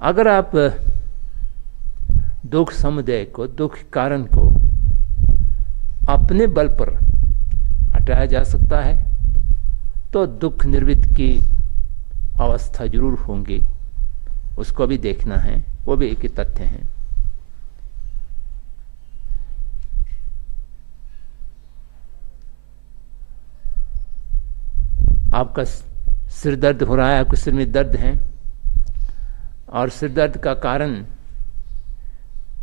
अगर आप दुख समुदय को, दुख कारण को अपने बल पर हटाया जा सकता है तो दुख निर्वृत्त की अवस्था जरूर होंगी, उसको भी देखना है, वो भी एक तथ्य है। आपका सिर दर्द हो रहा है, आपके सिर में दर्द है और सिर दर्द का कारण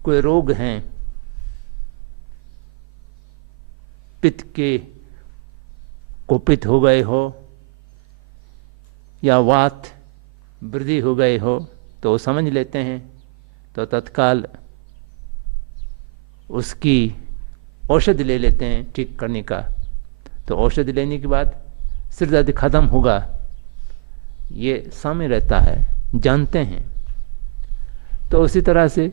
कोई रोग है, पित्त के कुपित हो गए हो या वात वृद्धि हो गए हो तो वो समझ लेते हैं, तो तत्काल उसकी औषधि ले लेते हैं ठीक करने का। तो औषधि लेने के बाद सिर दर्द खत्म होगा, ये सामने रहता है, जानते हैं। तो उसी तरह से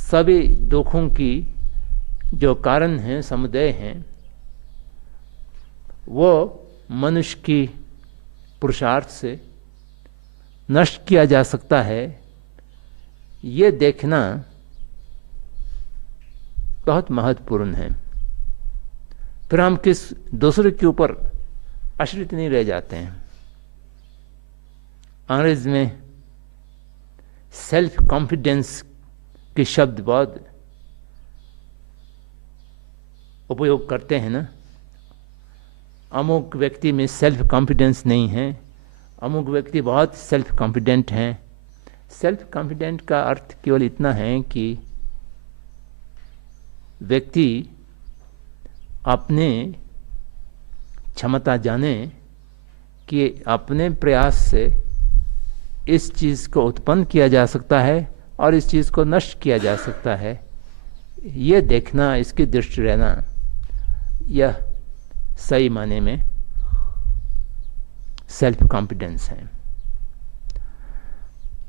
सभी दुखों की जो कारण हैं, समुदाय हैं, वो मनुष्य की पुरुषार्थ से नष्ट किया जा सकता है, ये देखना बहुत महत्वपूर्ण है। फिर हम किस दूसरे के ऊपर आश्रित नहीं रह जाते हैं। अंग्रेज में सेल्फ कॉन्फिडेंस के शब्द बहुत उपयोग करते हैं ना। अमुक व्यक्ति में सेल्फ कॉन्फिडेंस नहीं है, अमुक व्यक्ति बहुत सेल्फ कॉन्फिडेंट हैं। सेल्फ कॉन्फिडेंट का अर्थ केवल इतना है कि व्यक्ति अपने क्षमता जाने कि अपने प्रयास से इस चीज़ को उत्पन्न किया जा सकता है और इस चीज़ को नष्ट किया जा सकता है, ये देखना, इसकी दृष्टि रहना, यह सही माने में सेल्फ कॉन्फिडेंस है।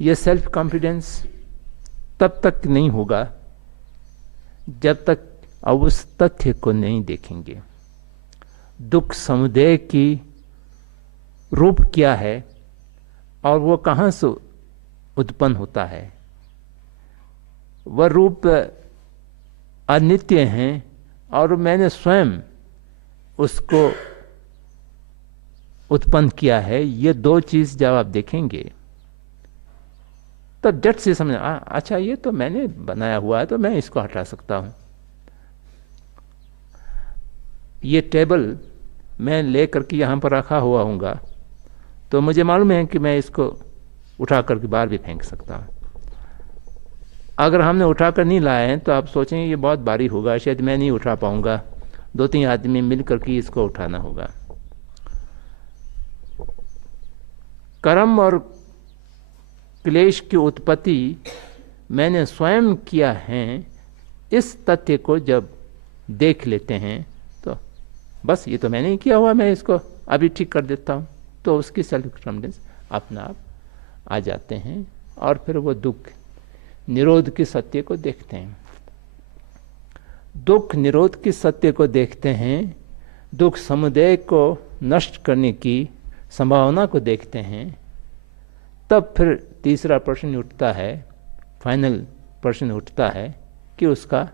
यह सेल्फ कॉन्फिडेंस तब तक नहीं होगा जब तक अब उस तथ्य को नहीं देखेंगे, दुख समुदाय की रूप क्या है और वो कहाँ से उत्पन्न होता है। वह रूप अनित्य हैं और मैंने स्वयं उसको उत्पन्न किया है। ये दो चीज जब आप देखेंगे तब झट से समझ, अच्छा ये तो मैंने बनाया हुआ है तो मैं इसको हटा सकता हूं। ये टेबल मैं ले करके यहाँ पर रखा हुआ हूँगा तो मुझे मालूम है कि मैं इसको उठा करके बाहर भी फेंक सकता हूँ। अगर हमने उठा कर नहीं लाए हैं तो आप सोचेंगे ये बहुत भारी होगा, शायद मैं नहीं उठा पाऊंगा, 2-3 आदमी मिल करके इसको उठाना होगा। कर्म और क्लेश की उत्पत्ति मैंने स्वयं किया है, इस तथ्य को जब देख लेते हैं तो बस ये तो मैंने ही किया हुआ, मैं इसको अभी ठीक कर देता हूँ, तो उसकी सेल्फ कॉन्फिडेंस अपना आप आ जाते हैं और फिर वो दुख निरोध के सत्य को देखते हैं। दुख निरोध के सत्य को देखते हैं, दुख समुदाय को नष्ट करने की संभावना को देखते हैं। तब फिर तीसरा प्रश्न उठता है, फाइनल प्रश्न उठता है कि उसका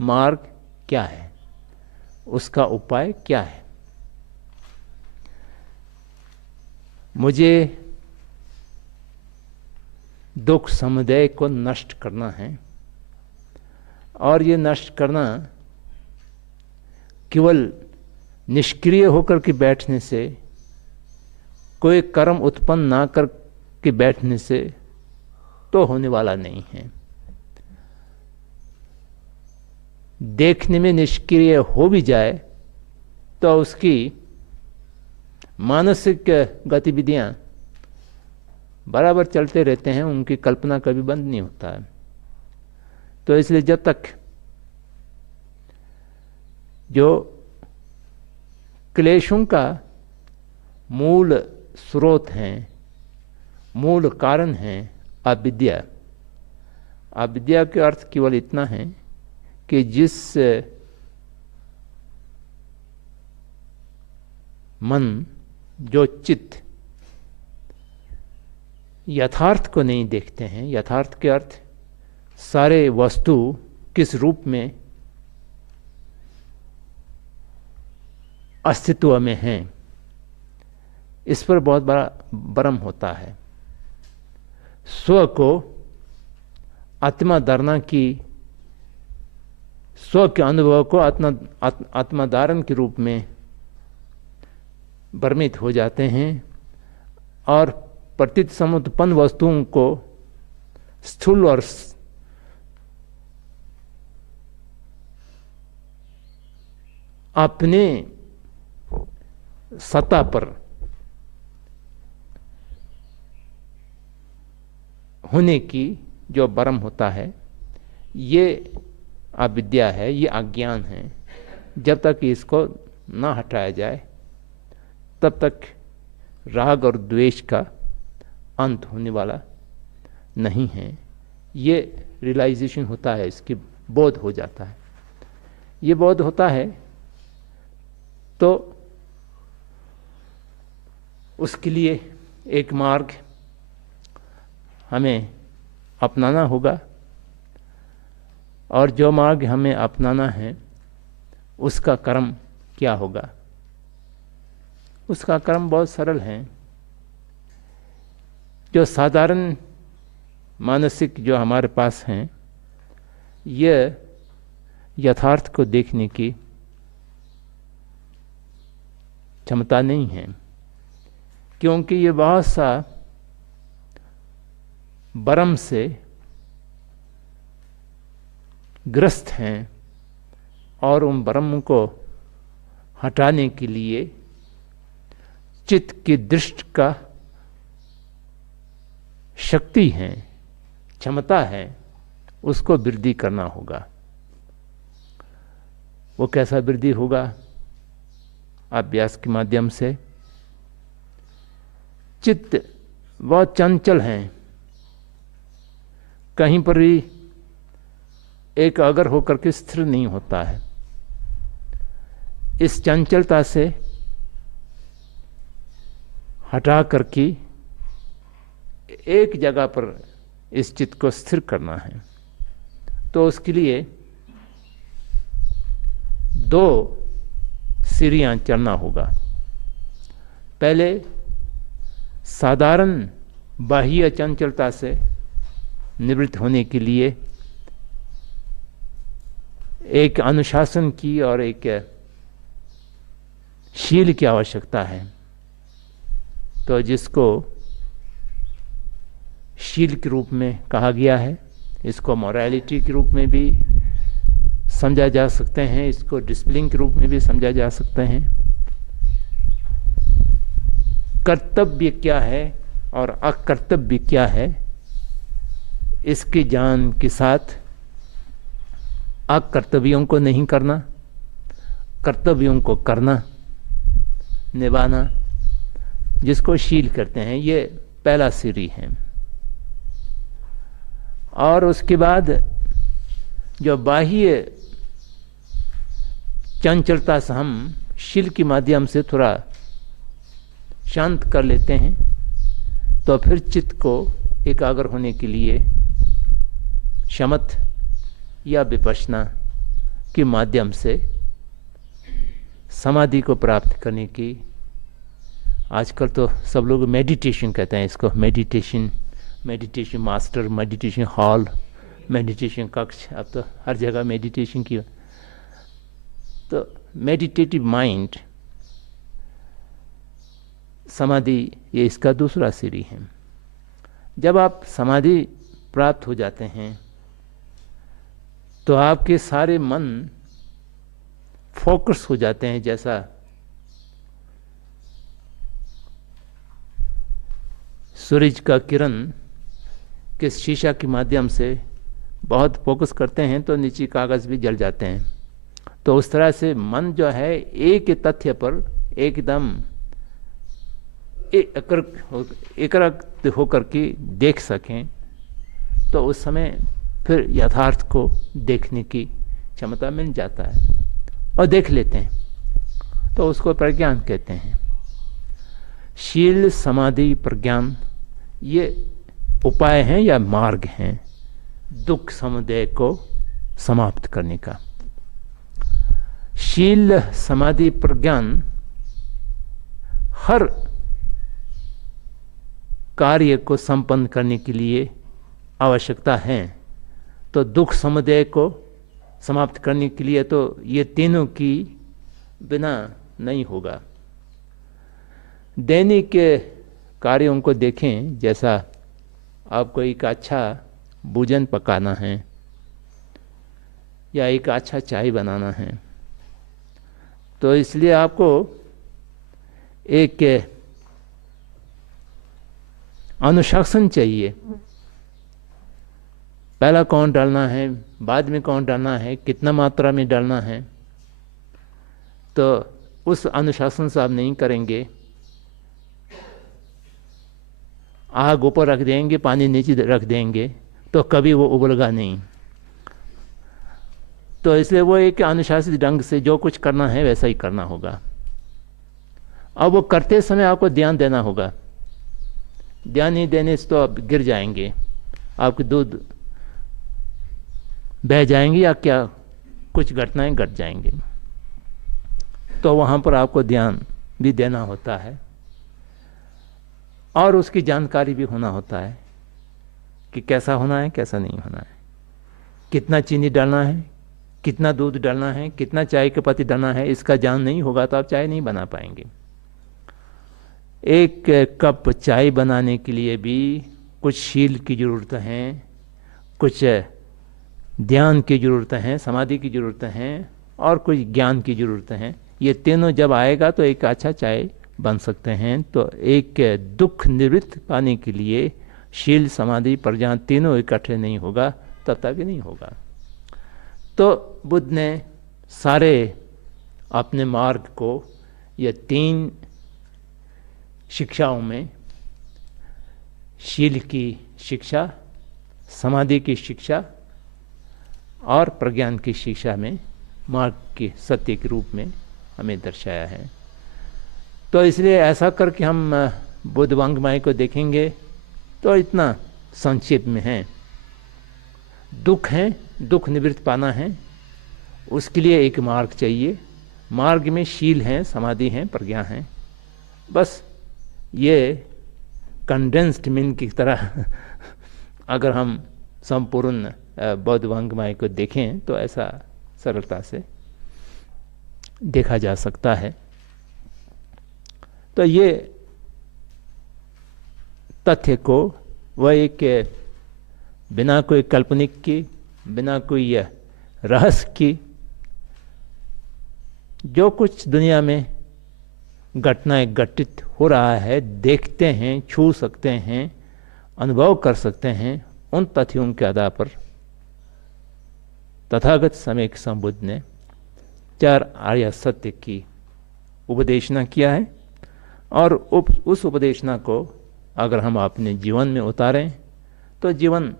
मार्ग क्या है, उसका उपाय क्या है। मुझे दुख समुदाय को नष्ट करना है और ये नष्ट करना केवल निष्क्रिय होकर के बैठने से, कोई कर्म उत्पन्न ना करके बैठने से तो होने वाला नहीं है। देखने में निष्क्रिय हो भी जाए तो उसकी मानसिक गतिविधियां बराबर चलते रहते हैं, उनकी कल्पना कभी बंद नहीं होता है। तो इसलिए जब तक जो क्लेशों का मूल स्रोत हैं, मूल कारण हैं अविद्या। अविद्या के अर्थ केवल इतना है कि जिस मन, जो चित्त यथार्थ को नहीं देखते हैं। यथार्थ के अर्थ सारे वस्तु किस रूप में अस्तित्व में हैं, इस पर बहुत बड़ा भ्रम होता है। स्व को आत्माधारणा की, स्व के अनुभव को आत्माधारण के रूप में भ्रमित हो जाते हैं और प्रतीत समुत्पन्न वस्तुओं को स्थूल और अपने सत्ता पर होने की जो भ्रम होता है, ये अविद्या है, ये अज्ञान है। जब तक इसको ना हटाया जाए तब तक राग और द्वेष का अंत होने वाला नहीं है। ये रियलाइजेशन होता है, इसकी बोध हो जाता है। ये बोध होता है तो उसके लिए एक मार्ग हमें अपनाना होगा, और जो मार्ग हमें अपनाना है उसका कर्म क्या होगा? उसका कर्म बहुत सरल है। जो साधारण मानसिक जो हमारे पास हैं, यह यथार्थ को देखने की क्षमता नहीं है, क्योंकि ये बहुत सा भ्रम से ग्रस्त हैं, और उन भ्रम को हटाने के लिए चित्त की दृष्टि का शक्ति है, क्षमता है, उसको वृद्धि करना होगा। वो कैसा वृद्धि होगा? अभ्यास के माध्यम से। चित्त बहुत चंचल हैं, कहीं पर भी एक अगर होकर के स्थिर नहीं होता है। इस चंचलता से हटा करके एक जगह पर इस चित्त को स्थिर करना है। तो उसके लिए दो सीढ़ियां चढ़ना होगा। पहले साधारण बाह्य चंचलता से निवृत्त होने के लिए एक अनुशासन की और एक शील की आवश्यकता है। तो जिसको शील के रूप में कहा गया है, इसको मोरालिटी के रूप में भी समझा जा सकते हैं, इसको डिसिप्लिन के रूप में भी समझा जा सकते हैं। कर्तव्य क्या है और अकर्तव्य क्या है, इसकी जान के साथ अकर्तव्यों को नहीं करना, कर्तव्यों को करना, निभाना, जिसको शील करते हैं, ये पहला सीढ़ी है। और उसके बाद जो बाह्य चंचलता से हम शील के माध्यम से थोड़ा शांत कर लेते हैं, तो फिर चित्त को एकाग्र होने के लिए शमथ या विपश्यना के माध्यम से समाधि को प्राप्त करने की, आजकल तो सब लोग मेडिटेशन कहते हैं इसको, meditation master, meditation hall, meditation कक्ष, अब तो हर जगह मेडिटेशन की। तो मेडिटेटिव माइंड, समाधि, ये इसका दूसरा सीढ़ी है। जब आप समाधि प्राप्त हो जाते हैं तो आपके सारे मन फोकस हो जाते हैं, जैसा सूरज का किरण किस शीशा के माध्यम से बहुत फोकस करते हैं तो नीचे कागज भी जल जाते हैं। तो उस तरह से मन जो है एक तथ्य पर एकदम एकाग्र होकर के देख सकें, तो उस समय फिर यथार्थ को देखने की क्षमता मिल जाता है और देख लेते हैं। तो उसको प्रज्ञान कहते हैं। शील, समाधि, प्रज्ञान, ये उपाय हैं या मार्ग हैं दुख समुदाय को समाप्त करने का। शील समाधि प्रज्ञान हर कार्य को संपन्न करने के लिए आवश्यकता है। तो दुख समुदाय को समाप्त करने के लिए तो ये तीनों की बिना नहीं होगा। दैनिक कार्यों को देखें, जैसा आपको एक अच्छा भोजन पकाना है या एक अच्छा चाय बनाना है, तो इसलिए आपको एक अनुशासन चाहिए। पहला कौन डालना है, बाद में कौन डालना है, कितना मात्रा में डालना है। तो उस अनुशासन से आप नहीं करेंगे, आग ऊपर रख देंगे, पानी नीचे रख देंगे, तो कभी वो उबलेगा नहीं। तो इसलिए वो एक अनुशासित ढंग से जो कुछ करना है वैसा ही करना होगा। अब वो करते समय आपको ध्यान देना होगा। ध्यान नहीं देने से तो आप गिर जाएंगे, आपके दूध बह जाएंगे या क्या कुछ घटनाएं घट जाएंगे। तो वहाँ पर आपको ध्यान भी देना होता है और उसकी जानकारी भी होना होता है कि कैसा होना है, कैसा नहीं होना है, कितना चीनी डालना है, कितना दूध डालना है, कितना चाय के पत्ती डालना है। इसका ज्ञान नहीं होगा तो आप चाय नहीं बना पाएंगे। एक कप चाय बनाने के लिए भी कुछ शील की ज़रूरत है, कुछ ध्यान की ज़रूरत है, समाधि की ज़रूरत है और कुछ ज्ञान की ज़रूरत है। ये तीनों जब आएगा तो एक अच्छा चाय बन सकते हैं। तो एक दुख निवृत्त पाने के लिए शील समाधि प्रज्ञान तीनों इकट्ठे नहीं होगा तब तक नहीं होगा। तो बुद्ध ने सारे अपने मार्ग को ये तीन शिक्षाओं में, शील की शिक्षा, समाधि की शिक्षा और प्रज्ञान की शिक्षा में मार्ग के सत्य के रूप में हमें दर्शाया है। तो इसलिए ऐसा करके हम बुद्ध वाङ्मय को देखेंगे तो इतना संक्षेप में है। दुख है, दुख निवृत्त पाना है, उसके लिए एक मार्ग चाहिए। मार्ग में शील है, समाधि है, प्रज्ञा है। बस ये कंडेंस्ड मीन की तरह अगर हम संपूर्ण बौद्ध वाङ्मय को देखें तो ऐसा सरलता से देखा जा सकता है। तो ये तथ्य को वह एक बिना कोई काल्पनिक की, बिना कोई रहस्य की, जो कुछ दुनिया में घटनाएं घटित हो रहा है देखते हैं, छू सकते हैं, अनुभव कर सकते हैं, उन तथ्यों के आधार पर तथागत सम्यक संबुद्ध ने चार आर्य सत्य की उपदेशना किया है। और उस उपदेशना को अगर हम अपने जीवन में उतारें तो जीवन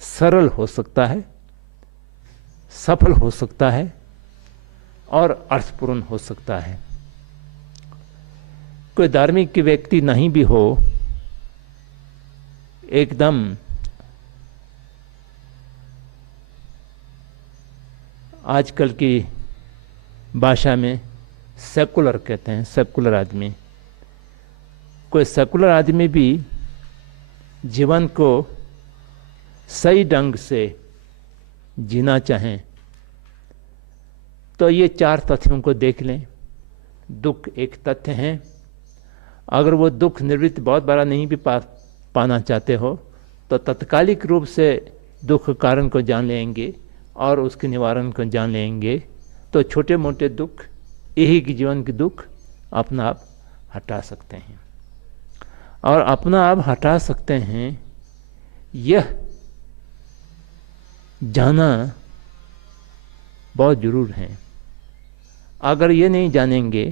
सरल हो सकता है, सफल हो सकता है और अर्थपूर्ण हो सकता है। कोई धार्मिक व्यक्ति नहीं भी हो, एकदम आजकल की भाषा में सेकुलर कहते हैं, सेकुलर आदमी, कोई सेकुलर आदमी भी जीवन को सही ढंग से जीना चाहें तो ये चार तथ्यों को देख लें। दुख एक तथ्य है। अगर वो दुख निवृत्त बहुत बड़ा नहीं भी पाना चाहते हो तो तत्कालिक रूप से दुख कारण को जान लेंगे और उसके निवारण को जान लेंगे तो छोटे मोटे दुख, यही कि जीवन के दुख अपना आप हटा सकते हैं। और अपना आप हटा सकते हैं यह जाना बहुत जरूर है। अगर ये नहीं जानेंगे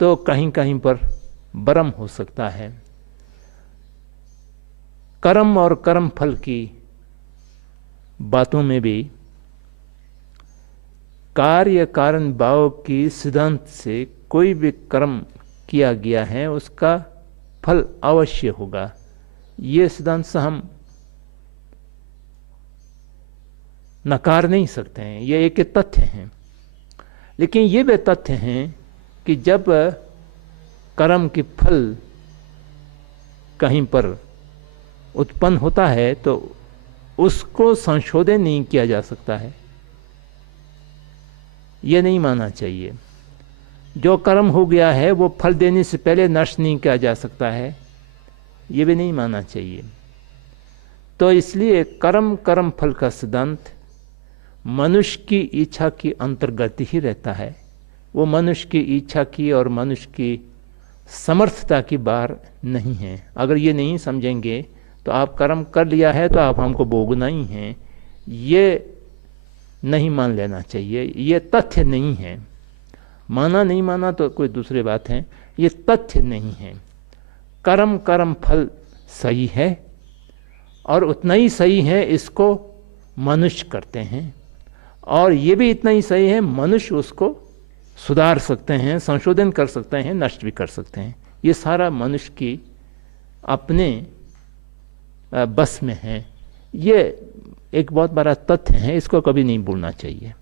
तो कहीं कहीं पर भ्रम हो सकता है। कर्म और कर्म फल की बातों में भी कार्य कारण भाव की सिद्धांत से कोई भी कर्म किया गया है उसका फल अवश्य होगा। ये सिद्धांत से हम नकार नहीं सकते हैं, ये एक तथ्य हैं। लेकिन ये भी तथ्य हैं कि जब कर्म के फल कहीं पर उत्पन्न होता है तो उसको संशोधन नहीं किया जा सकता है, ये नहीं मानना चाहिए। जो कर्म हो गया है वो फल देने से पहले नष्ट नहीं किया जा सकता है, ये भी नहीं मानना चाहिए। तो इसलिए कर्म फल का सिद्धांत मनुष्य की इच्छा की अंतर्गत ही रहता है। वो मनुष्य की इच्छा की और मनुष्य की समर्थता की बाहर नहीं है। अगर ये नहीं समझेंगे तो आप कर्म कर लिया है तो आप हमको भोगना ही है, ये नहीं मान लेना चाहिए। ये तथ्य नहीं है। माना नहीं माना तो कोई दूसरी बात है, ये तथ्य नहीं है। कर्म फल सही है और उतना ही सही है इसको मनुष्य करते हैं, और ये भी इतना ही सही है मनुष्य उसको सुधार सकते हैं, संशोधन कर सकते हैं, नष्ट भी कर सकते हैं। ये सारा मनुष्य की अपने बस में है। ये एक बहुत बड़ा तथ्य है, इसको कभी नहीं भूलना चाहिए।